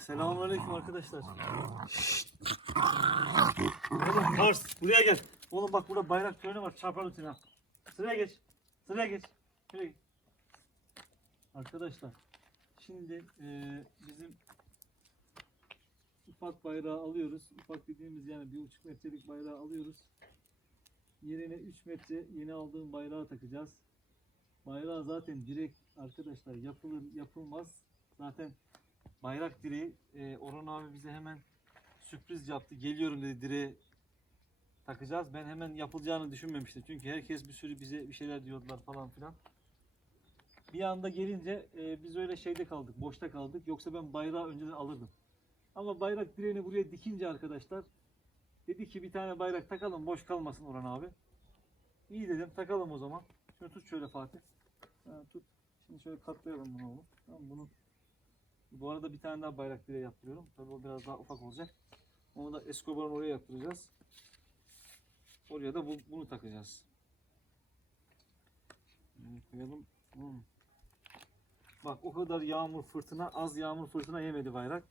Selamünaleyküm arkadaşlar. Oğlum Kars buraya gel. Oğlum bak burada bayrak töreni var. Seni ha. Sıraya geç. Sıraya geç. Şuraya geç. Arkadaşlar şimdi eee, bizim ufak bayrağı alıyoruz. Ufak dediğimiz yani bir buçuk metrelik bayrağı alıyoruz. Yerine 3 metre yeni aldığım bayrağı takacağız. Bayrağı zaten direkt arkadaşlar yapılır yapılmaz. Zaten bayrak direği e, Orhan abi bize hemen sürpriz yaptı. Geliyorum dedi direğe takacağız. Ben hemen yapılacağını düşünmemiştim. Çünkü herkes bir sürü bize bir şeyler diyordular falan filan. Bir anda gelince e, biz öyle şeyde kaldık, boşta kaldık. Yoksa ben bayrağı önceden alırdım. Ama bayrak direğini buraya dikince arkadaşlar dedi ki bir tane bayrak takalım boş kalmasın Orhan abi. İyi dedim takalım o zaman. Şunu tut şöyle Fatih. Ha, tut. Şimdi şöyle katlayalım bunu. Tamam bunu bu arada bir tane daha bayrak direği yaptırıyorum. Tabii o biraz daha ufak olacak. Onu da Escobar'ın oraya yaptıracağız. Oraya da bu, bunu takacağız. Bunu koyalım. Hmm. Bak o kadar yağmur fırtına, az yağmur fırtına yemedi bayrak.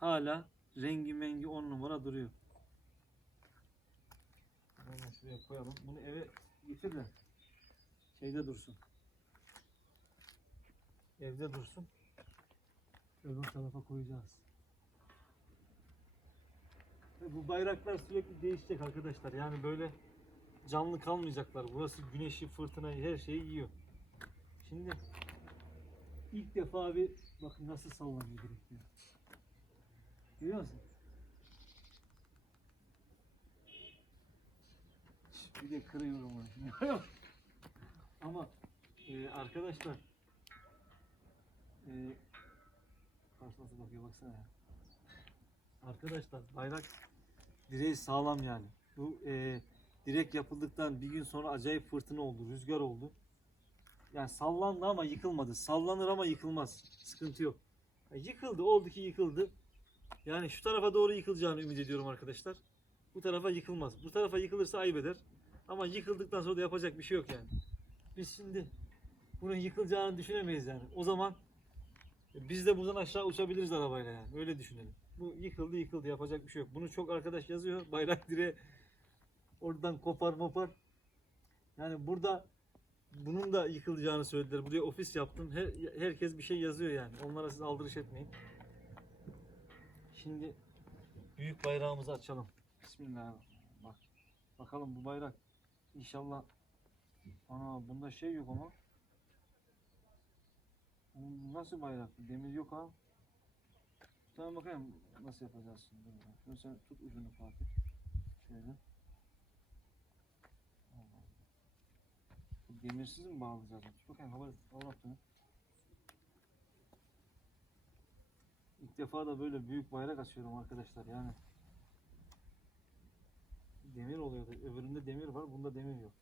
Hala rengi mengi on numara duruyor. Bunu şuraya koyalım. Bunu eve getir de şeyde dursun. Evde dursun. Öbür tarafa koyacağız. Bu bayraklar sürekli değişecek arkadaşlar. Yani böyle canlı kalmayacaklar. Burası güneşi, fırtınayı, her şeyi yiyor. Şimdi ilk defa bir bakın nasıl sallanıyor direkt ya. Görüyor musun? Bir de kırıyorum onu. Ama e, arkadaşlar e, Kars nasıl bakıyor baksana ya. Arkadaşlar bayrak direği sağlam yani. Bu e, direk yapıldıktan bir gün sonra acayip fırtına oldu, rüzgar oldu. Yani sallandı ama yıkılmadı. Sallanır ama yıkılmaz. Sıkıntı yok. Yıkıldı, oldu ki yıkıldı. Yani şu tarafa doğru yıkılacağını ümit ediyorum arkadaşlar. Bu tarafa yıkılmaz. Bu tarafa yıkılırsa ayıp eder. Ama yıkıldıktan sonra da yapacak bir şey yok yani. Biz şimdi bunun yıkılacağını düşünemeyiz yani. O zaman biz de buradan aşağı uçabiliriz arabayla yani. Öyle düşünelim. Bu yıkıldı yıkıldı yapacak bir şey yok. Bunu çok arkadaş yazıyor. Bayrak direği oradan kopar mopar. Yani burada bunun da yıkılacağını söylediler. Buraya ofis yaptım. Her, herkes bir şey yazıyor yani. Onlara siz aldırış etmeyin. Şimdi büyük bayrağımızı açalım. Bismillahirrahmanirrahim. Bak. Bakalım bu bayrak inşallah ana bunda şey yok ama nasıl bayrak? Demir yok ha. Tamam bakayım nasıl yapacağız şimdi. Şunu sen tut ucunu Fatih. Şöyle. Bu demirsiz mi bağlayacağız? Tut bakayım hava hava attığını. İlk defa da böyle büyük bayrak açıyorum arkadaşlar yani. Demir oluyordu. Öbüründe demir var, bunda demir yok.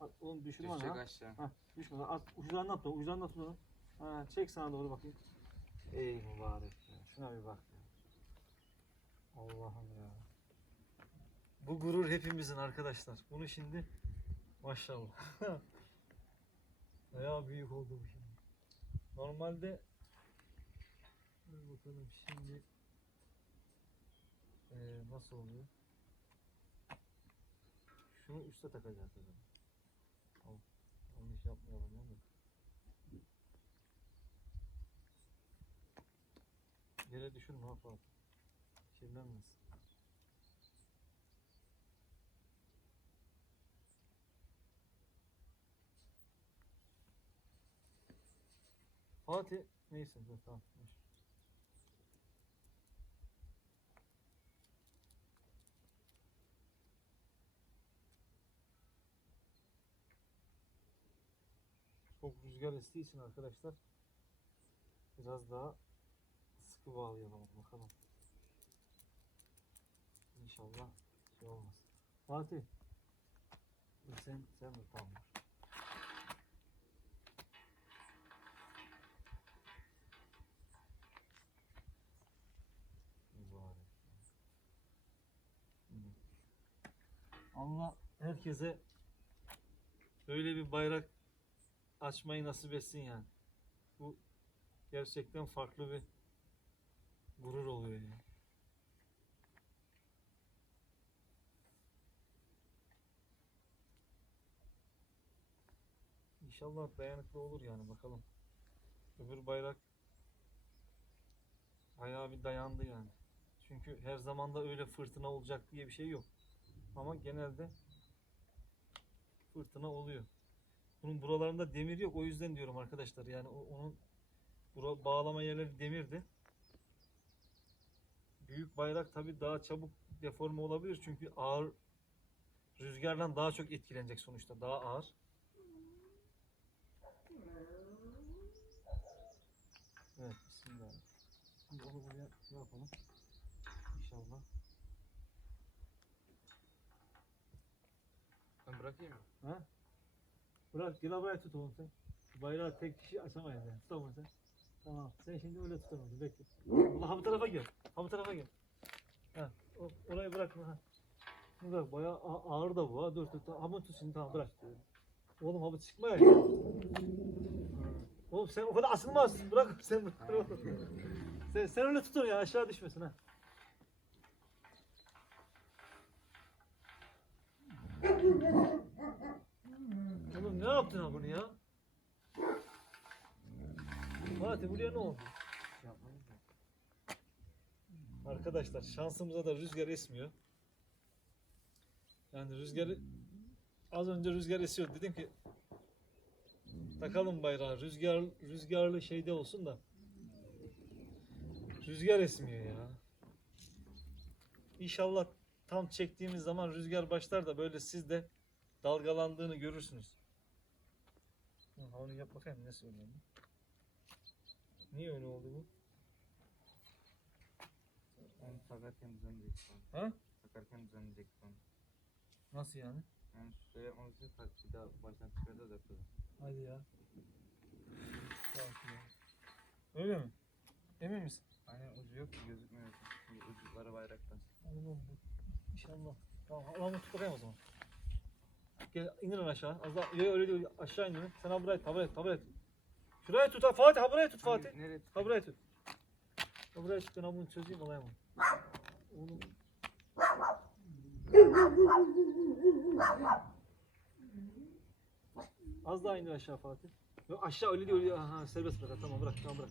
Bak oğlum düşürme Düşecek ha. aşağı. Ha, düşme lan. At, ucundan at, ucundan tut onu. Ha, çek sana doğru bakayım. Ey mübarek ya. Şuna bir bak ya. Allah'ım ya. Bu gurur hepimizin arkadaşlar. Bunu şimdi maşallah. Bayağı büyük oldu bu şimdi. Normalde Dur bakalım şimdi Ee, nasıl oluyor? Şunu üste takacağız o zaman. Tamam. Yanlış yapmayalım değil mi? Yere düşürme ha Fatih. Kirlenmesin. Fatih neyse tamam. Çok rüzgar estiği için arkadaşlar biraz daha sıkı bağlayalım bakalım. İnşallah şey olmaz. Fatih. Sen sen dur tamam. Allah herkese böyle bir bayrak açmayı nasip etsin yani. Bu gerçekten farklı bir gurur oluyor ya. İnşallah dayanıklı olur yani bakalım. Öbür bayrak bayağı bir dayandı yani. Çünkü her zaman da öyle fırtına olacak diye bir şey yok. Ama genelde fırtına oluyor. Bunun buralarında demir yok. O yüzden diyorum arkadaşlar. Yani onun bağlama yerleri demirdi. Büyük bayrak tabi daha çabuk deforme olabilir. Çünkü ağır rüzgardan daha çok etkilenecek sonuçta. Daha ağır. Evet, bismillah. Şimdi onu buraya şey yapalım. İnşallah. Ben bırakayım mı? Ha? Bırak, gel buraya tut oğlum sen. Bayrağı tek kişi açamayız yani. Tutamaz sen. Tamam, sen şimdi öyle tutamazsın. Bekle. Ha bu tarafa gel. Ha bu tarafa gel. Ha, orayı bırakma ha. Şimdi bak bayağı ağır da bu ha. Dur dur. Bunu tut şimdi tamam bırak. Oğlum ha bu çıkma ya. Oğlum sen o kadar asılmaz. Bırak sen bırak. sen, sen öyle tutun ya aşağı düşmesin ha. Oğlum ne yaptın ha bunu ya? Fatih buraya ne oldu? Arkadaşlar şansımıza da rüzgar esmiyor. Yani rüzgarı az önce rüzgar esiyor. Dedim ki takalım bayrağı. Rüzgar rüzgarlı şeyde olsun da. Rüzgar esmiyor ya. İnşallah tam çektiğimiz zaman rüzgar başlar da böyle siz de dalgalandığını görürsünüz. Hı, Onu yap bakayım ne söylüyorum. Niye öyle oldu bu? Onu takarken düzenleyecek onu. Ha? Takarken düzenleyecek onu. Nasıl yani? Yani şöyle yapmamız için tak bir daha baştan çıkaracağız yapalım. Hadi ya. Sakin ol. Öyle mi? Emin misin? Hani ucu yok ki gözükmüyor. Bu Uçları bayraktan. Oğlum bu. İnşallah. Tamam. Allah'ım tut bakayım o zaman. Gel indirin aşağı. Az daha. Öyle değil. Aşağı indirin. Sen ha buraya buraya tut. Şuraya tut ha Fatih ha buraya tut Fatih. Hani Nereye Ha buraya tut. Ha buraya tut ben ha bunu çözeyim alayım onu. Oğlum. Az daha indir aşağı Fatih. Yok aşağı öyle değil öyle. Aha serbest bırak. Tamam bırak tamam bırak.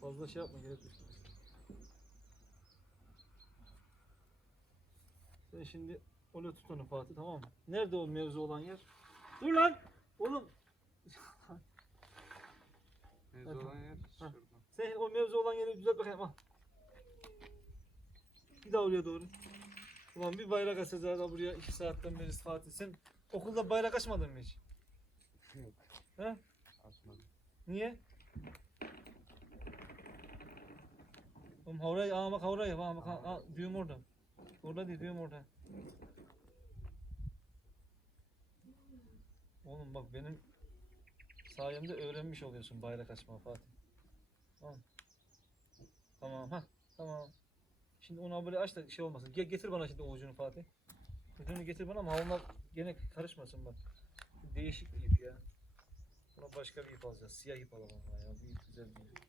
Fazla şey yapma gerek yok. Sen şimdi öyle tut onu Fatih tamam mı? Nerede o mevzu olan yer? Dur lan! Oğlum Mevzu olan yer şurada. sen o mevzu olan yeri düzelt bakayım al. Bir daha oraya doğru. Ulan bir bayrak asacağız da buraya iki saatten beri Fatih. Sen okulda bayrak açmadın mı hiç? Yok. He? Asmadım. Niye? Oğlum havrayı, aa bak havrayı, bak bak, aa, düğüm orada. Orada değil, düğüm orada. Oğlum bak benim sayemde öğrenmiş oluyorsun bayrak açma Fatih. Tamam. Tamam, ha, tamam. Şimdi onu böyle aç da şey olmasın. Ge- getir bana şimdi ucunu Fatih. Ucunu getir bana ama onlar gene karışmasın bak. Değişik bir ip ya. Buna başka bir ip alacağız. Siyah ip alalım ya. Bu ip güzel değil.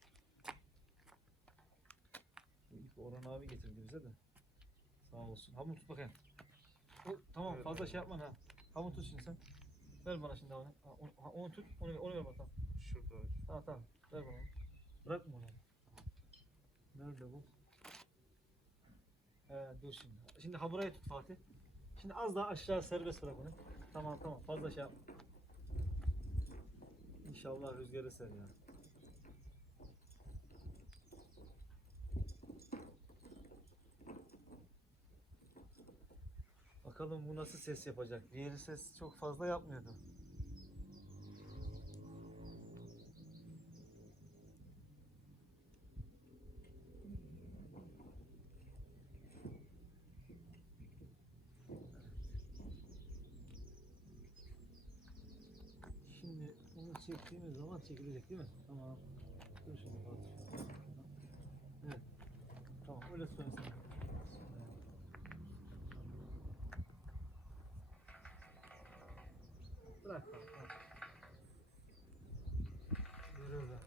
Bu ip Orhan abi getirdi bize de. Sağ olsun. Hamur tut bakayım. O, tamam fazla şey yapma ha. Hamur tut şimdi sen. Ver bana şimdi onu. Ha, onu, ha, onu tut. Onu, ver- onu ver bana tamam. Şurada var. Tamam tamam. Ver bana. Bırakma onu. Nerede bu? He dur şimdi. Şimdi ha burayı tut Fatih. Şimdi az daha aşağı serbest bırak onu. Tamam tamam fazla şey yapma. İnşallah rüzgar eser ya. Bakalım bu nasıl ses yapacak. Diğeri ses çok fazla yapmıyordu. Şimdi onu çektiğimiz zaman çekilecek değil mi? Tamam. Dur şimdi. Evet. Tamam öyle söylesin. Bak bak bak. Görüyorlar.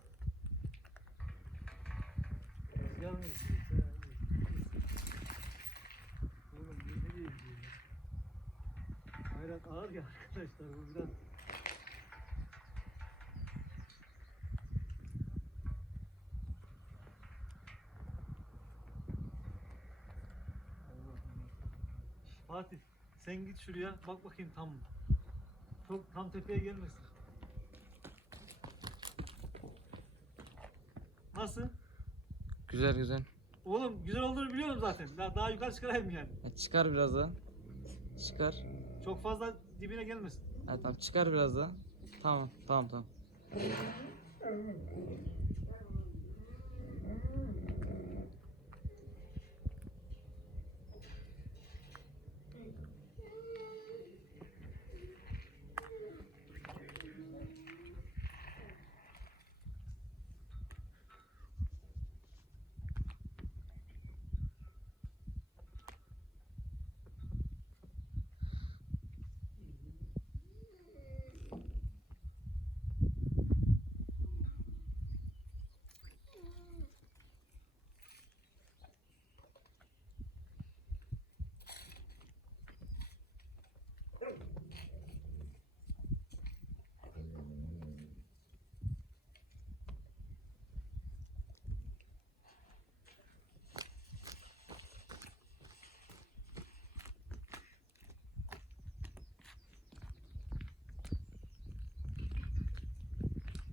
Rüzgar mı esiyor? Oğlum ne bileyim diyor. Hayrat ağır ya arkadaşlar bu biraz. Fatih sen git şuraya bak bakayım tam mı? Çok tam tepeye gelmesin. Nasıl? Güzel güzel. Oğlum güzel olduğunu biliyorum zaten. Daha, daha yukarı çıkarayım yani. Ya çıkar biraz daha. Çıkar. Çok fazla dibine gelmesin. Ha, tamam çıkar biraz daha. Tamam tamam tamam.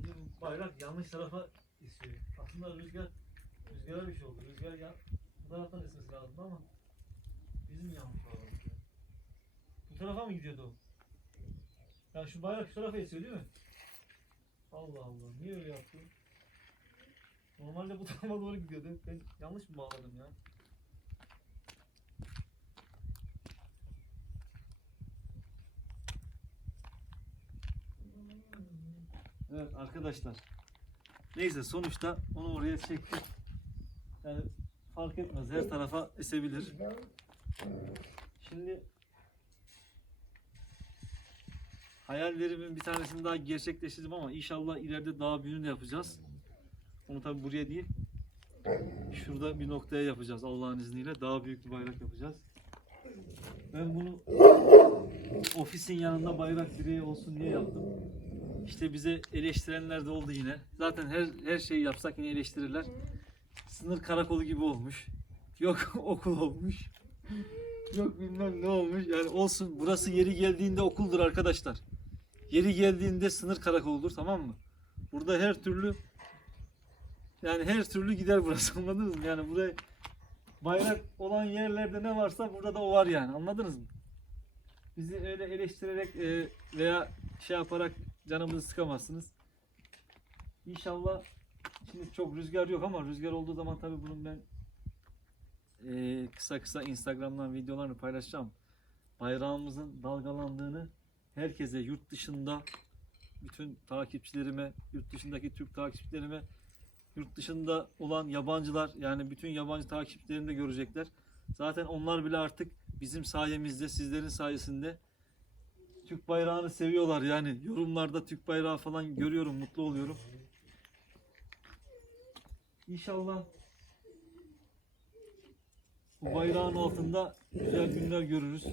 Şimdi bu bayrak yanlış tarafa esiyor. Aslında rüzgar rüzgara bir şey oldu. Rüzgar ya bu taraftan esmesi lazım ama bizim yanlış ya. Bu tarafa mı gidiyordu o? Ya şu bayrak şu tarafa esiyor değil mi? Allah Allah. Niye öyle yaptı? Normalde bu tarafa doğru gidiyordu. Ben yanlış mı bağladım ya? Evet arkadaşlar. Neyse sonuçta onu oraya çektik. Yani fark etmez. Her tarafa esebilir. Şimdi hayallerimin bir tanesini daha gerçekleştirdim ama inşallah ileride daha büyüğünü de yapacağız. Onu tabi buraya değil. Şurada bir noktaya yapacağız Allah'ın izniyle. Daha büyük bir bayrak yapacağız. Ben bunu ofisin yanında bayrak direği olsun diye yaptım. İşte bize eleştirenler de oldu yine. Zaten her her şeyi yapsak yine eleştirirler. Sınır karakolu gibi olmuş. Yok okul olmuş. Yok bilmem ne olmuş. Yani olsun. Burası yeri geldiğinde okuldur arkadaşlar. Yeri geldiğinde sınır karakoludur tamam mı? Burada her türlü yani her türlü gider burası anladınız mı? Yani buraya bayrak olan yerlerde ne varsa burada da o var yani anladınız mı? Bizi öyle eleştirerek e, veya şey yaparak canımızı sıkamazsınız. İnşallah şimdi çok rüzgar yok ama rüzgar olduğu zaman tabii bunun ben e, kısa kısa Instagram'dan videolarını paylaşacağım. Bayrağımızın dalgalandığını herkese yurt dışında bütün takipçilerime, yurt dışındaki Türk takipçilerime, yurt dışında olan yabancılar yani bütün yabancı takipçilerim de görecekler. Zaten onlar bile artık bizim sayemizde, sizlerin sayesinde Türk bayrağını seviyorlar yani. Yorumlarda Türk bayrağı falan görüyorum, mutlu oluyorum. İnşallah bu bayrağın altında güzel günler görürüz.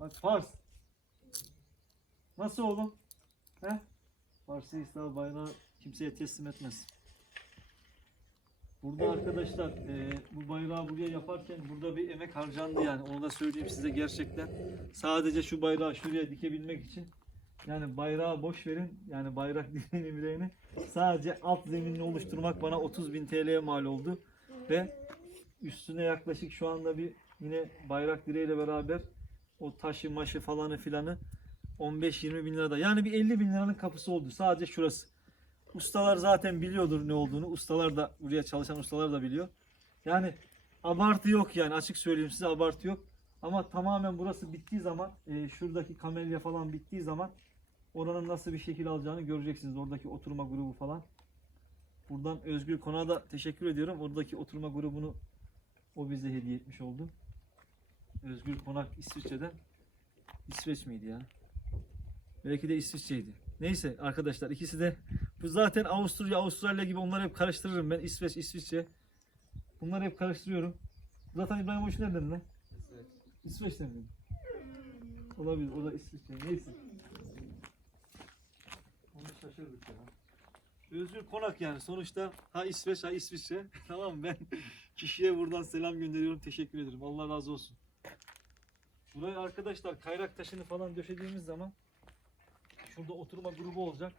Bak Fars. Nasıl oğlum? He? Fars'ı İslam bayrağı kimseye teslim etmez. Burada arkadaşlar e, bu bayrağı buraya yaparken burada bir emek harcandı yani onu da söyleyeyim size gerçekten. Sadece şu bayrağı şuraya dikebilmek için yani bayrağı boş verin yani bayrak direğini bileğini sadece alt zeminini oluşturmak bana 30.000 TL'ye mal oldu ve üstüne yaklaşık şu anda bir yine bayrak direğiyle beraber o taşı maşı falanı filanı 15-20 bin lirada yani bir 50 bin liranın kapısı oldu sadece şurası. Ustalar zaten biliyordur ne olduğunu. Ustalar da buraya çalışan ustalar da biliyor. Yani abartı yok yani açık söyleyeyim size abartı yok. Ama tamamen burası bittiği zaman e, şuradaki kamelya falan bittiği zaman oranın nasıl bir şekil alacağını göreceksiniz. Oradaki oturma grubu falan. Buradan Özgür Konak'a da teşekkür ediyorum. Oradaki oturma grubunu o bize hediye etmiş oldu. Özgür Konak İsviçre'den. İsveç miydi ya? Belki de İsviçre'ydi. Neyse arkadaşlar ikisi de bu zaten Avusturya, Avustralya gibi onları hep karıştırırım ben. İsveç, İsviçre. Bunları hep karıştırıyorum. Zaten İbrahim Hoş nereden lan? İsveç'ten mi? Olabilir. O da İsveç'ten. Neyse. Onu şaşırdık ya. Özgür Konak yani sonuçta ha İsveç ha İsviçre. tamam ben kişiye buradan selam gönderiyorum. Teşekkür ederim. Allah razı olsun. Buraya arkadaşlar kayrak taşını falan döşediğimiz zaman şurada oturma grubu olacak.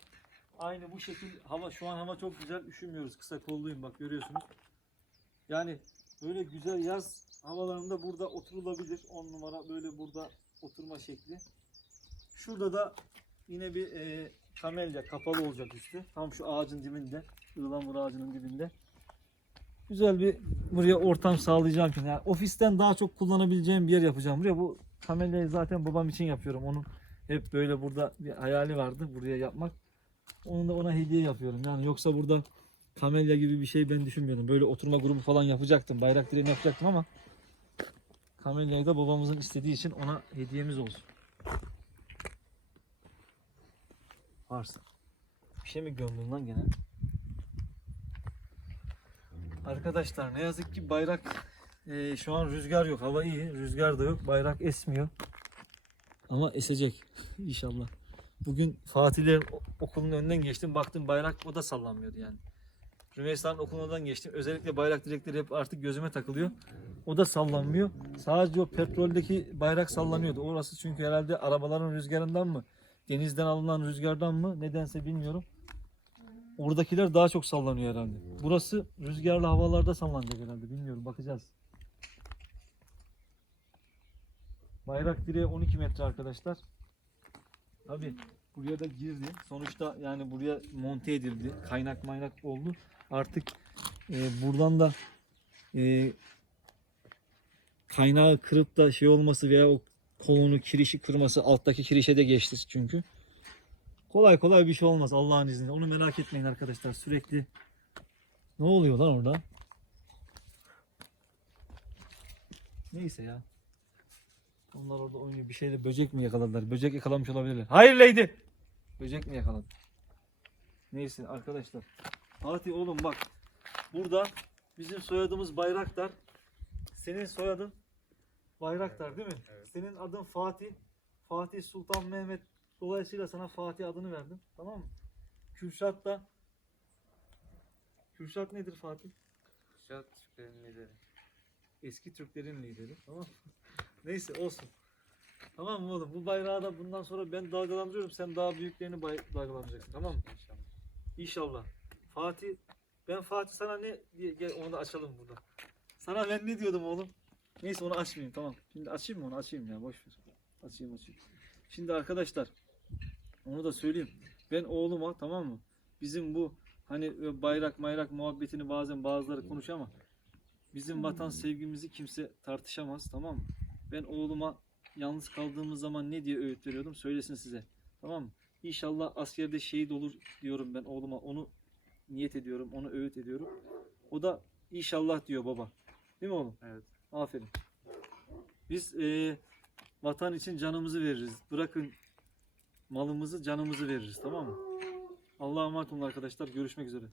Aynı bu şekil hava şu an hava çok güzel üşümüyoruz. Kısa kolluyum bak görüyorsunuz. Yani böyle güzel yaz havalarında burada oturulabilir. 10 numara böyle burada oturma şekli. Şurada da yine bir e, kamelya kapalı olacak üstü. Tam şu ağacın dibinde. ıhlamur ağacının dibinde. Güzel bir buraya ortam sağlayacağım ki. Yani ofisten daha çok kullanabileceğim bir yer yapacağım buraya. Bu kamelyayı zaten babam için yapıyorum. Onun hep böyle burada bir hayali vardı buraya yapmak. Onu da ona hediye yapıyorum. Yani yoksa burada kamelya gibi bir şey ben düşünmüyordum. Böyle oturma grubu falan yapacaktım. Bayrak direğini yapacaktım ama kamelyayı da babamızın istediği için ona hediyemiz olsun. Varsa. Bir şey mi gömdün lan gene? Arkadaşlar ne yazık ki bayrak e, şu an rüzgar yok. Hava iyi. Rüzgar da yok. Bayrak esmiyor. Ama esecek inşallah. Bugün Fatih'lerin okulunun önünden geçtim. Baktım bayrak o da sallanmıyordu yani. Rümeysa'nın okulundan geçtim. Özellikle bayrak direkleri hep artık gözüme takılıyor. O da sallanmıyor. Sadece o petroldeki bayrak sallanıyordu. Orası çünkü herhalde arabaların rüzgarından mı? Denizden alınan rüzgardan mı? Nedense bilmiyorum. Oradakiler daha çok sallanıyor herhalde. Burası rüzgarlı havalarda sallanacak herhalde. Bilmiyorum. Bakacağız. Bayrak direği 12 metre arkadaşlar. Tabi buraya da girdi. Sonuçta yani buraya monte edildi. Kaynak maynak oldu. Artık e, buradan da e, kaynağı kırıp da şey olması veya o kolunu kirişi kırması alttaki kirişe de geçti çünkü. Kolay kolay bir şey olmaz Allah'ın izniyle. Onu merak etmeyin arkadaşlar. Sürekli ne oluyor lan orada? Neyse ya. Onlar orada oynuyor. Bir şeyle böcek mi yakaladılar? Böcek yakalamış olabilirler. Hayır Lady! Böcek mi yakaladı? Neyse arkadaşlar. Fatih oğlum bak. Burada bizim soyadımız Bayraktar. Senin soyadın Bayraktar değil mi? Evet. Senin adın Fatih. Fatih Sultan Mehmet. Dolayısıyla sana Fatih adını verdim. Tamam mı? Kürşat da Kürşat nedir Fatih? Kuşat Türklerin lideri. Eski Türklerin lideri. Tamam mı? Neyse olsun. Tamam mı oğlum? Bu bayrağı da bundan sonra ben dalgalandırıyorum. Sen daha büyüklerini bay- dalgalandıracaksın. Tamam mı? İnşallah. İnşallah. Fatih, ben Fatih sana ne diye gel onu da açalım burada. Sana ben ne diyordum oğlum? Neyse onu açmayayım tamam. Şimdi açayım mı onu açayım ya boş ver. Açayım açayım. Şimdi arkadaşlar onu da söyleyeyim. Ben oğluma tamam mı? Bizim bu hani bayrak mayrak muhabbetini bazen bazıları konuşuyor ama bizim vatan sevgimizi kimse tartışamaz tamam mı? Ben oğluma yalnız kaldığımız zaman ne diye öğüt veriyordum söylesin size. Tamam mı? İnşallah askerde şehit olur diyorum ben oğluma. Onu niyet ediyorum, onu öğüt ediyorum. O da inşallah diyor baba. Değil mi oğlum? Evet. Aferin. Biz eee, vatan için canımızı veririz. Bırakın malımızı, canımızı veririz. Tamam mı? Allah'a emanet olun arkadaşlar. Görüşmek üzere.